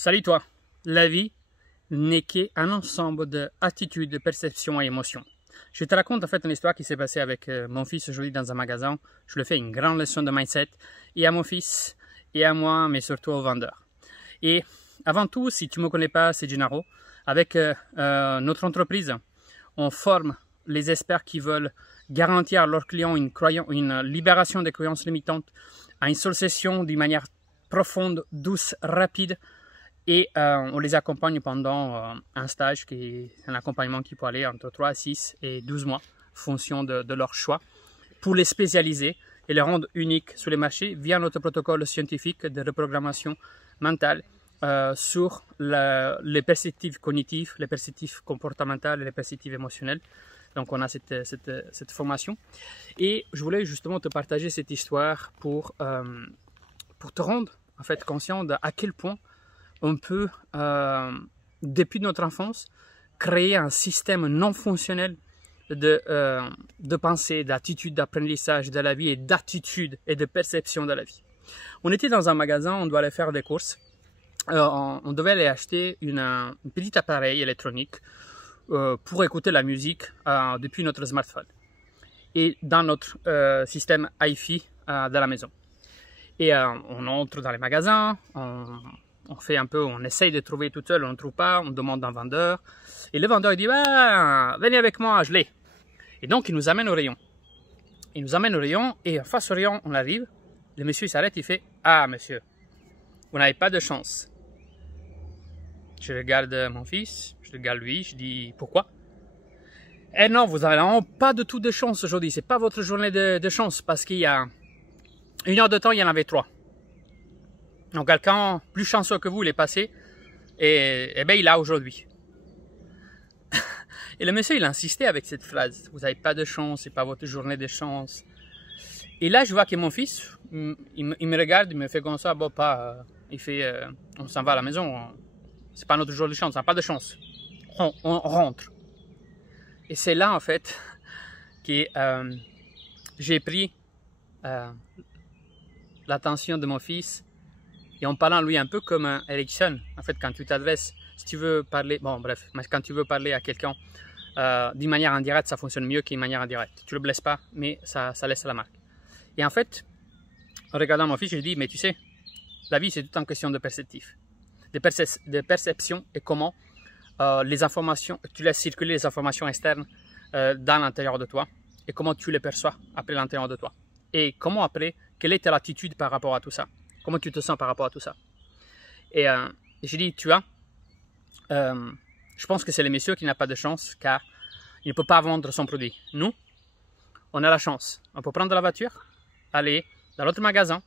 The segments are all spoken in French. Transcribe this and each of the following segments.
Salut toi! La vie n'est qu'un ensemble d'attitudes, de perceptions et émotions. Je te raconte en fait une histoire qui s'est passée avec mon fils aujourd'hui dans un magasin. Je lui fais une grande leçon de mindset et à mon fils et à moi, mais surtout aux vendeurs. Et avant tout, si tu ne me connais pas, c'est Gennaro. Avec notre entreprise, on forme les experts qui veulent garantir à leurs clients une libération des croyances limitantes, à une succession d'une manière profonde, douce, rapide. Et on les accompagne pendant un stage, qui est un accompagnement qui peut aller entre 3, 6 et 12 mois, en fonction de leur choix, pour les spécialiser et les rendre uniques sur les marchés via notre protocole scientifique de reprogrammation mentale sur les perspectives cognitives, les perspectives comportementales et les perspectives émotionnelles. Donc on a cette formation. Et je voulais justement te partager cette histoire pour te rendre en fait conscient à quel point on peut, depuis notre enfance, créer un système non fonctionnel de pensée, d'attitude, d'apprentissage de la vie et d'attitude et de perception de la vie. On était dans un magasin, on doit aller faire des courses. On devait aller acheter un petit appareil électronique pour écouter la musique depuis notre smartphone et dans notre système Hi-Fi de la maison. Et on entre dans les magasins, on fait un peu, on essaye de trouver tout seul, on ne trouve pas, on demande un vendeur. Et le vendeur il dit, bah, venez avec moi, je l'ai. Et donc il nous amène au rayon. Il nous amène au rayon et face au rayon, on arrive. Le monsieur s'arrête, il fait, ah monsieur, vous n'avez pas de chance. Je regarde mon fils, je regarde lui, je dis, pourquoi? Eh non, vous n'avez pas du tout de chance aujourd'hui, c'est pas votre journée de chance parce qu'il y a 1 heure de temps, il y en avait 3. Donc quelqu'un plus chanceux que vous, il est passé et ben il a aujourd'hui. Et le monsieur, il insistait avec cette phrase. Vous n'avez pas de chance, c'est pas votre journée de chance. Et là, je vois que mon fils, il me regarde, il me fait comme ça, bon, pas, il fait, on s'en va à la maison, c'est pas notre jour de chance, on n'a pas de chance. On rentre. Et c'est là, en fait, que j'ai pris l'attention de mon fils. Et en parlant lui un peu comme un Erickson, en fait, quand tu t'adresses, si tu veux parler, bon bref, mais quand tu veux parler à quelqu'un d'une manière indirecte, ça fonctionne mieux qu'une manière indirecte. Tu le blesses pas, mais ça laisse la marque. Et en fait, en regardant mon fils, je lui dis, mais tu sais, la vie c'est tout en question de perspective, de perception et comment les informations, tu laisses circuler les informations externes dans l'intérieur de toi et comment tu les perçois après l'intérieur de toi. Et comment après, quelle est ta attitude par rapport à tout ça? Comment tu te sens par rapport à tout ça? Et j'ai dit, tu vois, je pense que c'est le monsieur qui n'a pas de chance car il ne peut pas vendre son produit. Nous, on a la chance. On peut prendre la voiture, aller dans l'autre magasin,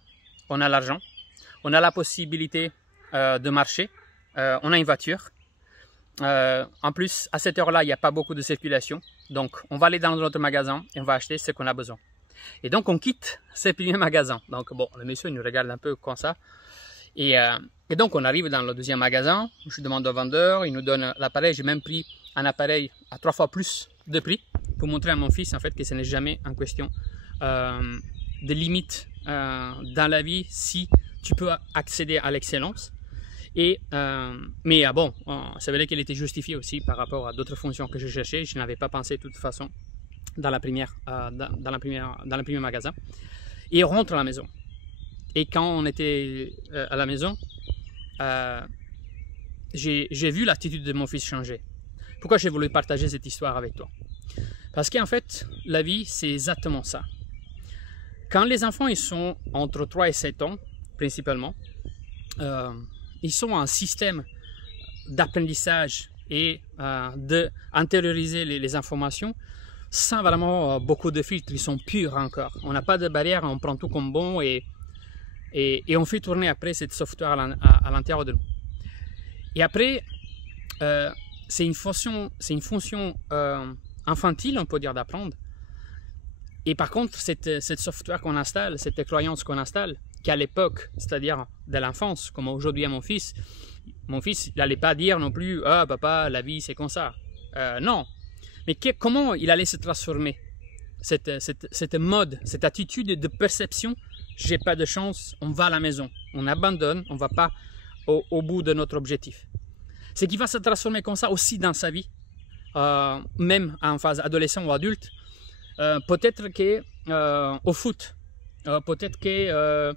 on a l'argent, on a la possibilité de marcher, on a une voiture. En plus, à cette heure-là, il n'y a pas beaucoup de circulation. Donc, on va aller dans notre magasin et on va acheter ce qu'on a besoin. Et donc, on quitte ces premiers magasins. Donc, bon, le monsieur il nous regarde un peu comme ça. Et donc, on arrive dans le deuxième magasin. Je demande au vendeur, il nous donne l'appareil. J'ai même pris un appareil à 3 fois plus de prix pour montrer à mon fils, en fait, que ce n'est jamais en question de limites dans la vie si tu peux accéder à l'excellence. Mais bon, c'est vrai qu'elle était justifiée aussi par rapport à d'autres fonctions que je cherchais. Je n'avais pas pensé de toute façon dans le premier magasin. Et on rentre à la maison. Et quand on était à la maison, j'ai vu l'attitude de mon fils changer. Pourquoi j'ai voulu partager cette histoire avec toi? Parce qu'en fait, la vie, c'est exactement ça. Quand les enfants ils sont entre 3 et 7 ans, principalement, ils sont en système d'apprentissage et d'intérioriser les informations sans vraiment beaucoup de filtres. Ils sont purs encore. On n'a pas de barrière, on prend tout comme bon et on fait tourner après cette software à l'intérieur de nous. Et après, c'est une fonction infantile, on peut dire, d'apprendre. Et par contre, cette software qu'on installe, cette croyance qu'on installe, qu'à l'époque, c'est-à-dire de l'enfance, comme aujourd'hui à mon fils, il n'allait pas dire non plus « Ah papa, la vie c'est comme ça ». Non, mais comment il allait se transformer, cette mode, cette attitude de perception « J'ai pas de chance, on va à la maison ». On abandonne, on ne va pas au bout de notre objectif. Ce qui va se transformer comme ça aussi dans sa vie, même en phase adolescent ou adulte. Peut-être que au foot, peut-être que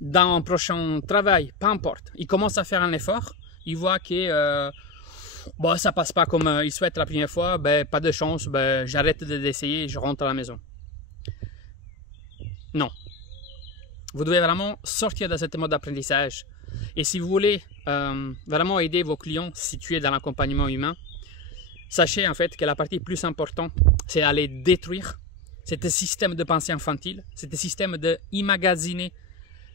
dans un prochain travail, peu importe. Il commence à faire un effort, il voit que bon, ça passe pas comme il souhaite la première fois, ben, pas de chance, ben, j'arrête d'essayer et je rentre à la maison. Non. Vous devez vraiment sortir de ce mode d'apprentissage. Et si vous voulez vraiment aider vos clients situés dans l'accompagnement humain, sachez en fait que la partie plus importante, c'est d'aller détruire ce système de pensée infantile, ce système d'immagasiner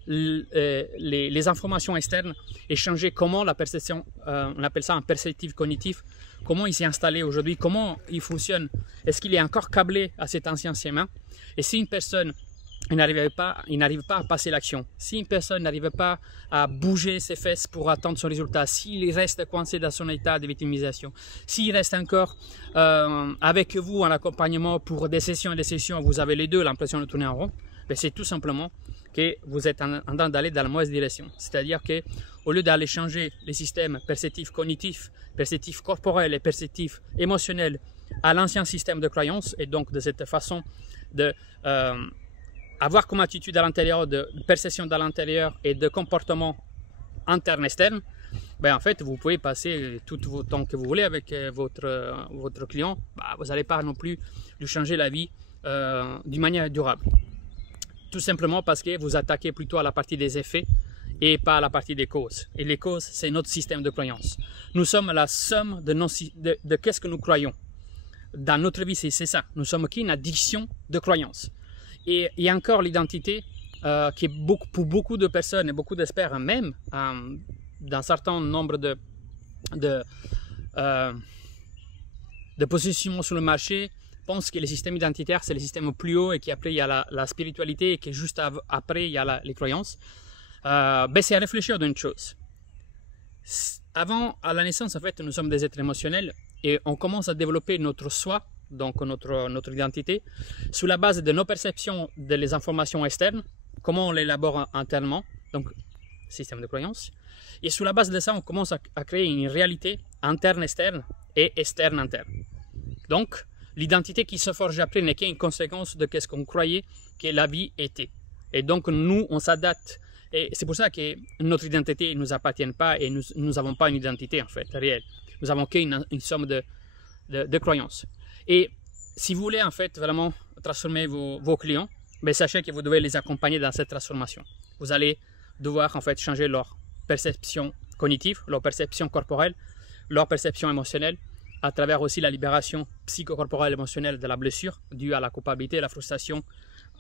les informations externes et changer comment la perception, on appelle ça un perceptif cognitif, comment il s'est installé aujourd'hui, comment il fonctionne, est-ce qu'il est encore câblé à cet ancien schéma. Et si une personne n'arrive pas à passer l'action, si une personne n'arrive pas à bouger ses fesses pour attendre son résultat, s'il reste coincé dans son état de victimisation, s'il reste encore avec vous en accompagnement pour des sessions et des sessions, vous avez les deux l'impression de tourner en rond, c'est tout simplement que vous êtes en train d'aller dans la mauvaise direction. C'est-à-dire qu'au lieu d'aller changer les systèmes perceptifs cognitifs, perceptifs corporels et perceptifs émotionnels à l'ancien système de croyance, et donc de cette façon de avoir comme attitude à l'intérieur, de perception à l'intérieur et de comportement interne-externe, en fait, vous pouvez passer tout votre temps que vous voulez avec votre client. Vous n'allez pas non plus lui changer la vie d'une manière durable. Tout simplement parce que vous attaquez plutôt à la partie des effets et pas à la partie des causes. Et les causes, c'est notre système de croyance. Nous sommes la somme de qu'est-ce que nous croyons. Dans notre vie, c'est ça. Nous sommes qu'une addiction de croyances. Et il y a encore l'identité qui est pour beaucoup de personnes et beaucoup d'experts, même dans un certain nombre de positionnements sur le marché, pensent que le système identitaire, c'est le système plus haut et qu'après, il y a la spiritualité et que juste après, il y a les croyances. C'est à réfléchir d'une chose. Avant, à la naissance, en fait, nous sommes des êtres émotionnels et on commence à développer notre soi, donc notre identité, sous la base de nos perceptions des informations externes, comment on l'élabore internement, donc système de croyance. Et sous la base de ça, on commence à créer une réalité interne-externe et externe-interne. Donc, l'identité qui se forge après n'est qu'une conséquence de ce qu'on croyait que la vie était. Et donc, nous, on s'adapte. Et c'est pour ça que notre identité ne nous appartient pas et nous n'avons pas une identité, en fait, réelle. Nous avons qu'une somme de croyances. Et si vous voulez, en fait, vraiment transformer vos clients, sachez que vous devez les accompagner dans cette transformation. Vous allez devoir, en fait, changer leur perception cognitive, leur perception corporelle, leur perception émotionnelle, à travers aussi la libération psychocorporelle émotionnelle de la blessure due à la culpabilité et la frustration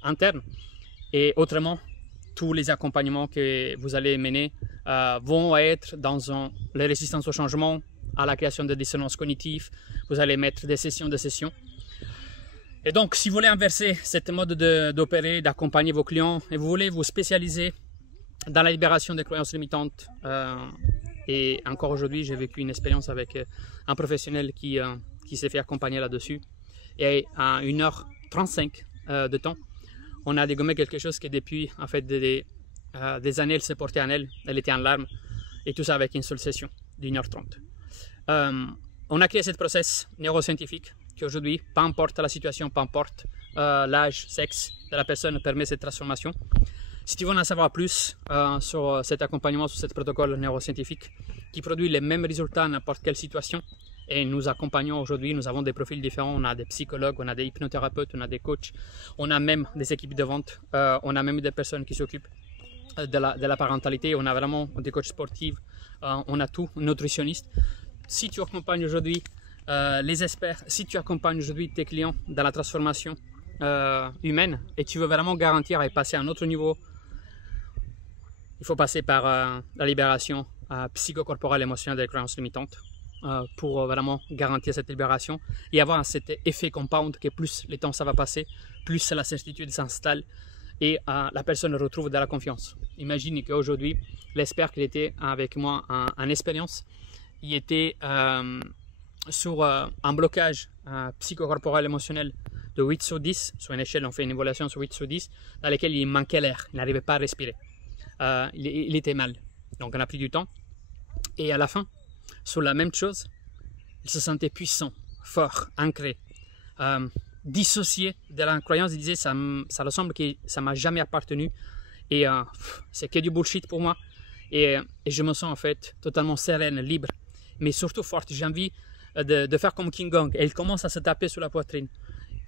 interne. Et autrement, tous les accompagnements que vous allez mener vont être dans la résistance au changement, à la création de dissonances cognitives. Vous allez mettre des sessions de sessions. Et donc, si vous voulez inverser cette mode d'opérer, d'accompagner vos clients, et vous voulez vous spécialiser dans la libération des croyances limitantes, et encore aujourd'hui, j'ai vécu une expérience avec un professionnel qui s'est fait accompagner là-dessus. Et à 1h35 de temps, on a dégommé quelque chose qui depuis en fait des années, elle se portait en elle. Elle était en larmes. Et tout ça avec une seule session d'1h30. On a créé ce process neuroscientifique qui aujourd'hui, peu importe la situation, peu importe l'âge, sexe de la personne, permet cette transformation. Si tu veux en savoir plus sur cet accompagnement, sur ce protocole neuroscientifique qui produit les mêmes résultats dans n'importe quelle situation, et nous accompagnons aujourd'hui, nous avons des profils différents, on a des psychologues, on a des hypnothérapeutes, on a des coachs, on a même des équipes de vente, on a même des personnes qui s'occupent de la parentalité, on a vraiment des coachs sportifs, on a tout, nutritionnistes. Si tu accompagnes aujourd'hui les experts, si tu accompagnes aujourd'hui tes clients dans la transformation humaine et tu veux vraiment garantir et passer à un autre niveau, il faut passer par la libération psychocorporelle et émotionnelle des croyances limitantes pour vraiment garantir cette libération et avoir cet effet compound que plus le temps ça va passer, plus la certitude s'installe et la personne retrouve de la confiance. Imagine qu'aujourd'hui, l'expert qui était avec moi en expérience, il était sur un blocage psychocorporel émotionnel de 8 sur 10, sur une échelle, on fait une évaluation sur 8 sur 10, dans laquelle il manquait l'air, il n'arrivait pas à respirer. Il était mal. Donc on a pris du temps. Et à la fin, sur la même chose, il se sentait puissant, fort, ancré, dissocié de la croyance. Il disait, ça ressemble que ça m'a jamais appartenu et c'est que du bullshit pour moi. Et je me sens en fait totalement sereine, libre, mais surtout forte. J'ai envie de faire comme King Kong. Et il commence à se taper sur la poitrine.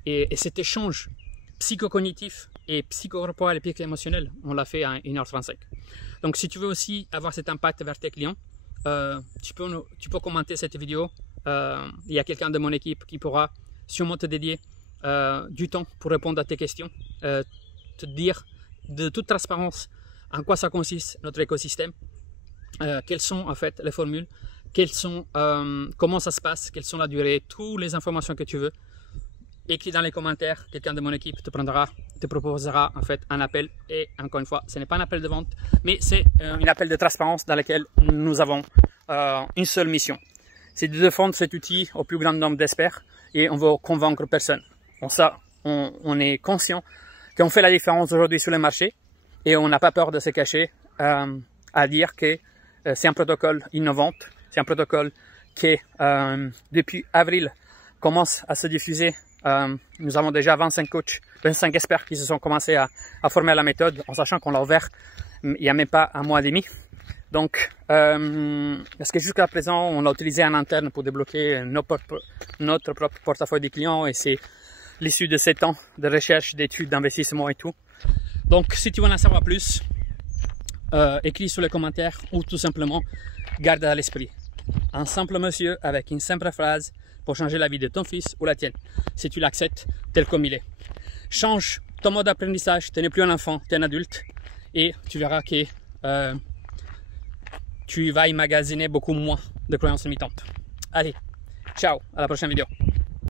Et cet échange psychocognitif et psychocorporel et psycho-émotionnel, on l'a fait à 1h35. Donc si tu veux aussi avoir cet impact vers tes clients, tu peux commenter cette vidéo. Il y a quelqu'un de mon équipe qui pourra sûrement te dédier du temps pour répondre à tes questions, te dire de toute transparence en quoi ça consiste notre écosystème, quelles sont en fait les formules, comment ça se passe, quelles sont la durée, toutes les informations que tu veux. Écris dans les commentaires, quelqu'un de mon équipe te proposera en fait un appel. Et encore une fois, ce n'est pas un appel de vente, mais c'est un appel de transparence dans lequel nous avons une seule mission. C'est de défendre cet outil au plus grand nombre d'experts et on veut convaincre personne. On est conscient qu'on fait la différence aujourd'hui sur le marché et on n'a pas peur de se cacher à dire que c'est un protocole innovant, c'est un protocole qui depuis avril commence à se diffuser. Nous avons déjà 25 coachs, 25 experts qui se sont commencés à former à la méthode en sachant qu'on l'a ouvert il n'y a même pas un mois et demi. Donc, parce que jusqu'à présent, on l'a utilisé en interne pour débloquer notre propre portefeuille de clients et c'est l'issue de 7 ans de recherche, d'études, d'investissement et tout. Donc, si tu veux en savoir plus, écris sur les commentaires ou tout simplement garde à l'esprit. Un simple monsieur avec une simple phrase pour changer la vie de ton fils ou la tienne, si tu l'acceptes tel comme il est. Change ton mode d'apprentissage, tu n'es plus un enfant, tu es un adulte et tu verras que tu vas emmagasiner beaucoup moins de croyances limitantes. Allez, ciao, à la prochaine vidéo.